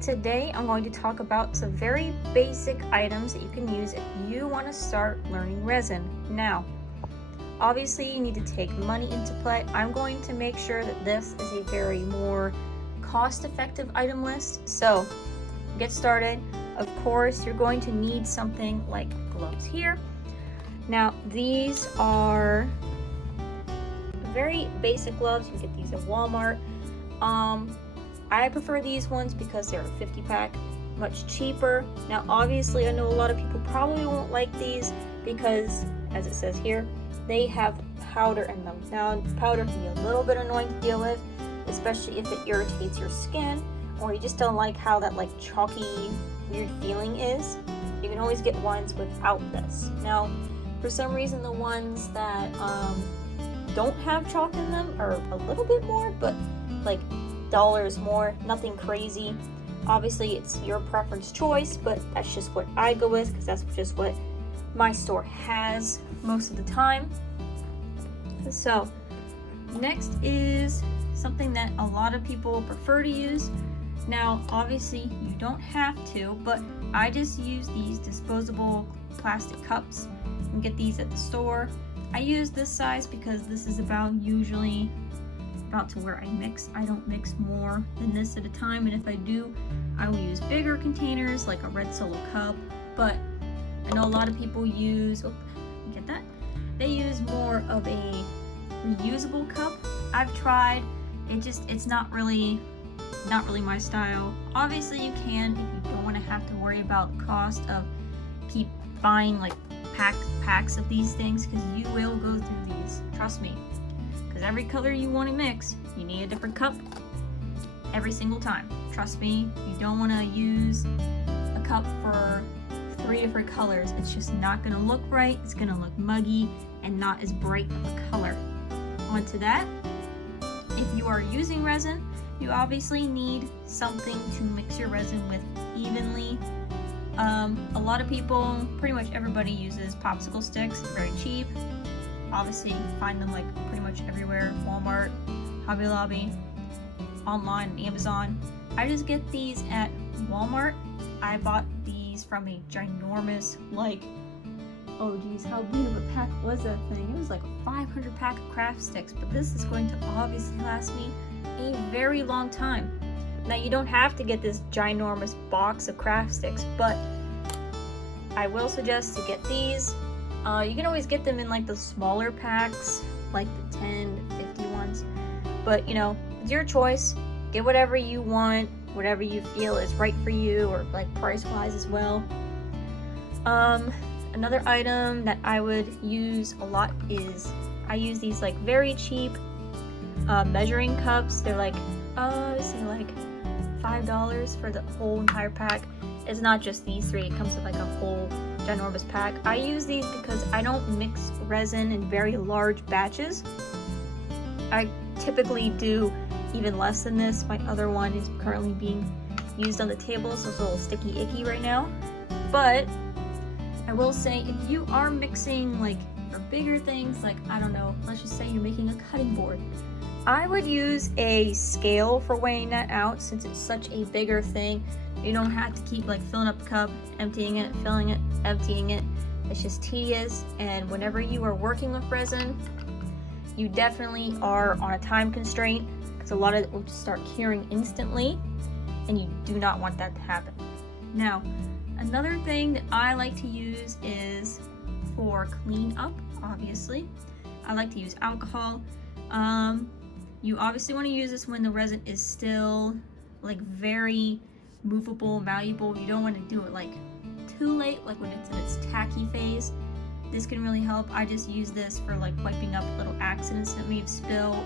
Today I'm going to talk about some very basic items that you can use if you want to start learning resin. Now, obviously you need to take money into play. I'm going to make sure that this is a very more cost-effective item list. So, get started. Of course, you're going to need something like gloves here. Now, these are very basic gloves. You can get these at Walmart. I prefer these ones because they're a 50 pack, much cheaper. Now obviously I know a lot of people probably won't like these because, as it says here, they have powder in them. Now powder can be a little bit annoying to deal with, especially if it irritates your skin or you just don't like how that like chalky weird feeling is. You can always get ones without this. Now for some reason the ones that don't have chalk in them are a little bit more, but like $1 more, nothing crazy. Obviously it's your preference choice, but that's just what I go with because that's just what my store has most of the time. So next is something that a lot of people prefer to use. Now obviously you don't have to, but I just use these disposable plastic cups. You can get these at the store. I use this size because this is usually about to where I mix. I don't mix more than this at a time, and if I do, I will use bigger containers like a red Solo cup. But I know a lot of people use, get that? They use more of a reusable cup. I've tried, it's not really my style. Obviously you can if you don't want to have to worry about the cost of keep buying like packs of these things, because you will go through these, trust me. Because every color you want to mix, you need a different cup every single time. Trust me, you don't want to use a cup for 3 different colors. It's just not going to look right. It's going to look muggy and not as bright of a color. Onto that, if you are using resin, you obviously need something to mix your resin with evenly. A lot of people, pretty much everybody uses popsicle sticks, very cheap. Obviously you can find them like pretty much everywhere, Walmart, Hobby Lobby, online, and Amazon. I just get these at Walmart. I bought these from a ginormous, like, oh geez, how big of a pack was that thing? It was like a 500 pack of craft sticks, but this is going to obviously last me a very long time. Now you don't have to get this ginormous box of craft sticks, but I will suggest to get these. You can always get them in like the smaller packs, like the 10, 50 ones. But you know, it's your choice. Get whatever you want, whatever you feel is right for you, or like price-wise as well. Another item that I would use a lot is I use these like very cheap measuring cups. They're like, say like $5 for the whole entire pack. It's not just these 3, it comes with like a whole ginormous pack. I use these because I don't mix resin in very large batches. I typically do even less than this. My other one is currently being used on the table, so it's a little sticky icky right now. But I will say, if you are mixing like for bigger things, like I don't know, let's just say you're making a cutting board, I would use a scale for weighing that out, since it's such a bigger thing. You don't have to keep like filling up the cup, emptying it, filling it, emptying it. It's just tedious, and whenever you are working with resin, you definitely are on a time constraint, because a lot of it will just start curing instantly, and you do not want that to happen. Now, another thing that I like to use is for clean up, obviously. I like to use alcohol. You obviously want to use this when the resin is still like very movable, malleable. You don't want to do it like too late, like when it's in its tacky phase. This can really help. I just use this for like wiping up little accidents that may have spilled.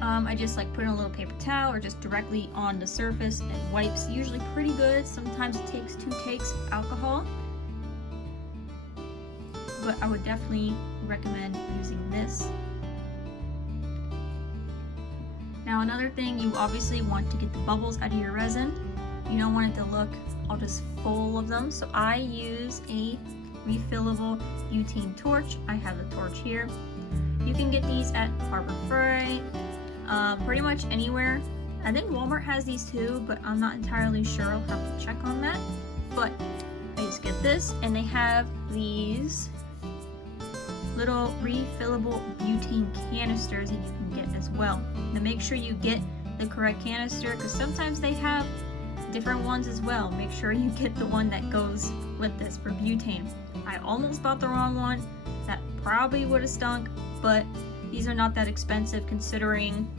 I just like put in a little paper towel or just directly on the surface, and wipes usually pretty good. Sometimes it takes 2 takes of alcohol, but I would definitely recommend using this. Now another thing, you obviously want to get the bubbles out of your resin. You don't want it to look all just full of them, so I use a refillable butane torch. I have the torch here. You can get these at Harbor Freight, pretty much anywhere. I think Walmart has these too, but I'm not entirely sure. I'll have to check on that. But I just get this, and they have these little refillable butane canisters that you can get as well. Now make sure you get the correct canister, because sometimes they have different ones as well. Make sure you get the one that goes with this for butane. I almost bought the wrong one. That probably would have stunk, but these are not that expensive considering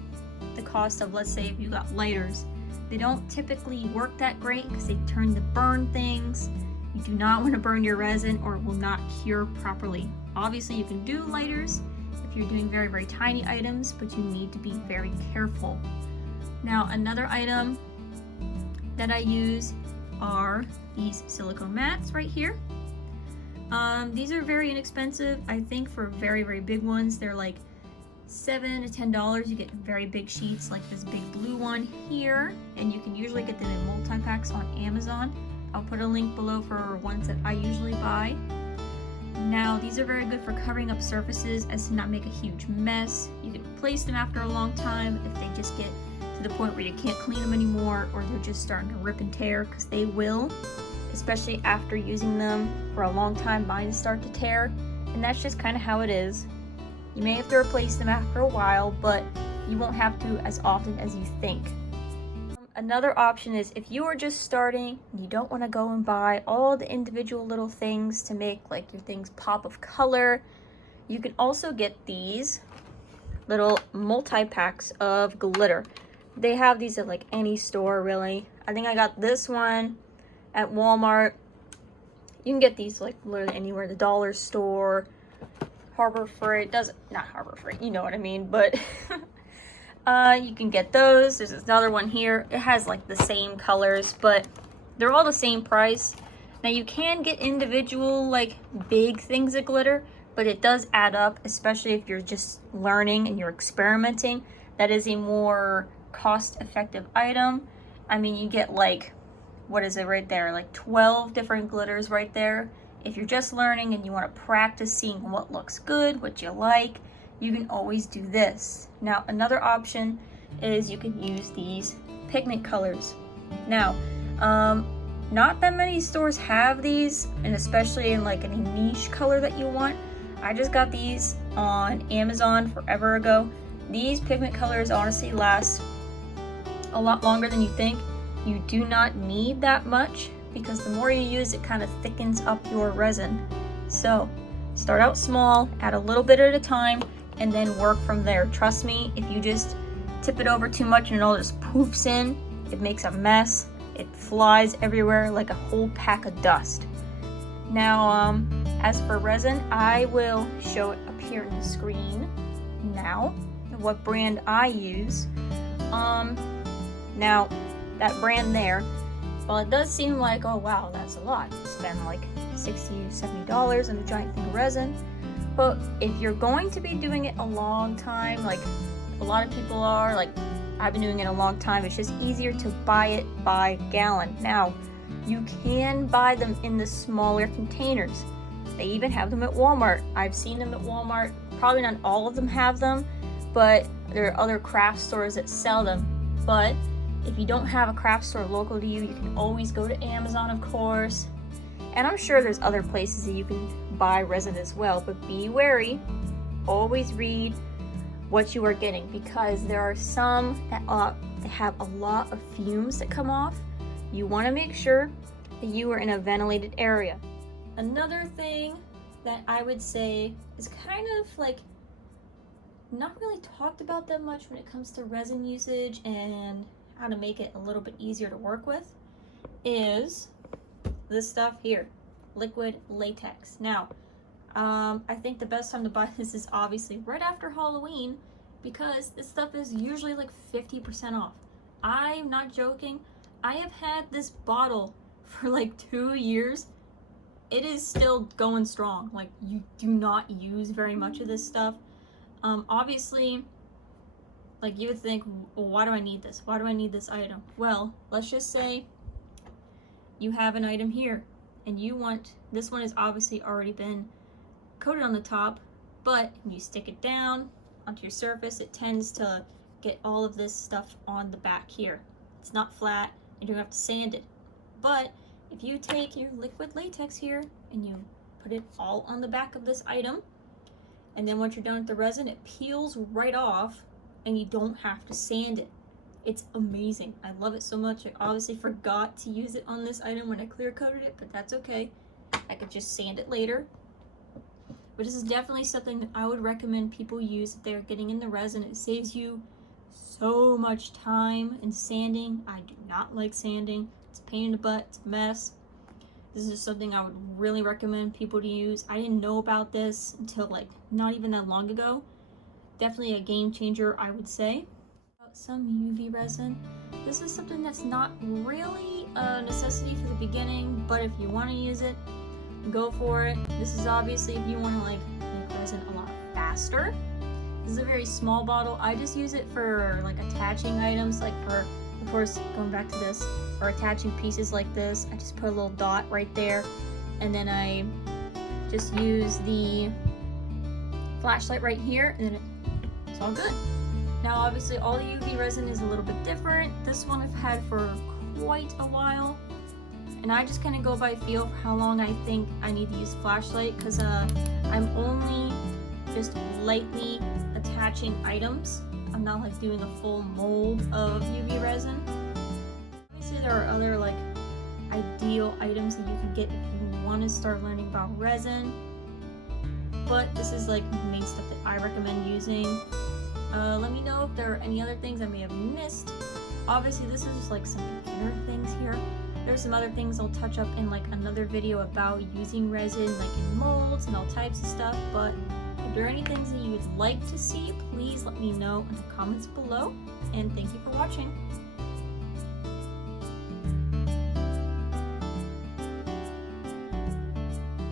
the cost of, let's say, if you got lighters. They don't typically work that great because they turn to burn things. You do not want to burn your resin or it will not cure properly. Obviously you can do lighters if you're doing very, very tiny items, but you need to be very careful. Now another item that I use are these silicone mats right here. These are very inexpensive. I think for very, very big ones, they're like $7 to $10. You get very big sheets like this big blue one here, and you can usually get them in multi-packs on Amazon. I'll put a link below for ones that I usually buy. Now these are very good for covering up surfaces as to not make a huge mess. You can replace them after a long time if they just get to the point where you can't clean them anymore, or they're just starting to rip and tear, because they will, especially after using them for a long time, mine start to tear, and that's just kind of how it is. You may have to replace them after a while, but you won't have to as often as you think. Another option is if you are just starting and you don't want to go and buy all the individual little things to make like your things pop of color, you can also get these little multi-packs of glitter. They have these at like any store really. I think I got this one at Walmart. You can get these like literally anywhere, the dollar store, Harbor Freight, not Harbor Freight, you know what I mean, but you can get those. There's another one here. It has like the same colors, but they're all the same price. Now you can get individual like big things of glitter, but it does add up, especially if you're just learning and you're experimenting. That is a more cost-effective item. I mean, you get like, what is it right there? Like 12 different glitters right there. If you're just learning and you want to practice seeing what looks good, what you like, you can always do this. Now, another option is you can use these pigment colors. Now, not that many stores have these, and especially in like any niche color that you want. I just got these on Amazon forever ago. These pigment colors honestly last a lot longer than you think. You do not need that much, because the more you use, it kind of thickens up your resin. So start out small, add a little bit at a time, and then work from there. Trust me, if you just tip it over too much and it all just poofs in, it makes a mess. It flies everywhere like a whole pack of dust. Now, as for resin, I will show it up here on the screen now, what brand I use. Now, that brand there, well, it does seem like, oh wow, that's a lot. Spend like $60, $70 on a giant thing of resin. But if you're going to be doing it a long time, like a lot of people are, like I've been doing it a long time, it's just easier to buy it by gallon. Now, you can buy them in the smaller containers. They even have them at Walmart. I've seen them at Walmart. Probably not all of them have them, but there are other craft stores that sell them. But if you don't have a craft store local to you, you can always go to Amazon, of course. And I'm sure there's other places that you can buy resin as well, but be wary. Always read what you are getting, because there are some that have a lot of fumes that come off. You want to make sure that you are in a ventilated area. Another thing that I would say is kind of like not really talked about that much when it comes to resin usage and how to make it a little bit easier to work with is this stuff here, liquid latex. Now, I think the best time to buy this is obviously right after Halloween, because this stuff is usually like 50% off. I'm not joking. I have had this bottle for like 2 years. It is still going strong. Like, you do not use very much of this stuff. Obviously, like you would think, well, why do I need this? Why do I need this item? Well, let's just say you have an item here and this one has obviously already been coated on the top, but when you stick it down onto your surface, it tends to get all of this stuff on the back here. It's not flat, and you don't have to sand it. But if you take your liquid latex here and you put it all on the back of this item, and then once you're done with the resin, it peels right off and you don't have to sand it. It's amazing. I love it so much. I obviously forgot to use it on this item when I clear coated it, but that's okay. I could just sand it later. But this is definitely something that I would recommend people use if they're getting in the resin. It saves you so much time in sanding. I do not like sanding. It's a pain in the butt. It's a mess. This is something I would really recommend people to use. I didn't know about this until like not even that long ago. Definitely a game changer, I would say. Some UV resin. This is something that's not really a necessity for the beginning, but if you want to use it, go for it. This is obviously if you want to like make resin a lot faster. This is a very small bottle. I just use it for like attaching items, like for, of course, going back to this, or attaching pieces like this. I just put a little dot right there, and then I just use the flashlight right here, and then it's all good. Now obviously all the UV resin is a little bit different. This one I've had for quite a while, and I just kind of go by feel for how long I think I need to use flashlight, because I'm only just lightly attaching items. I'm not like doing a full mold of UV resin. Obviously there are other like ideal items that you can get if you want to start learning about resin, but this is like the main stuff that I recommend using. Let me know if there are any other things I may have missed. Obviously this is just like some beginner things here. There's some other things I'll touch up in like another video about using resin, like in molds and all types of stuff, but if there are any things that you would like to see, please let me know in the comments below, and thank you for watching.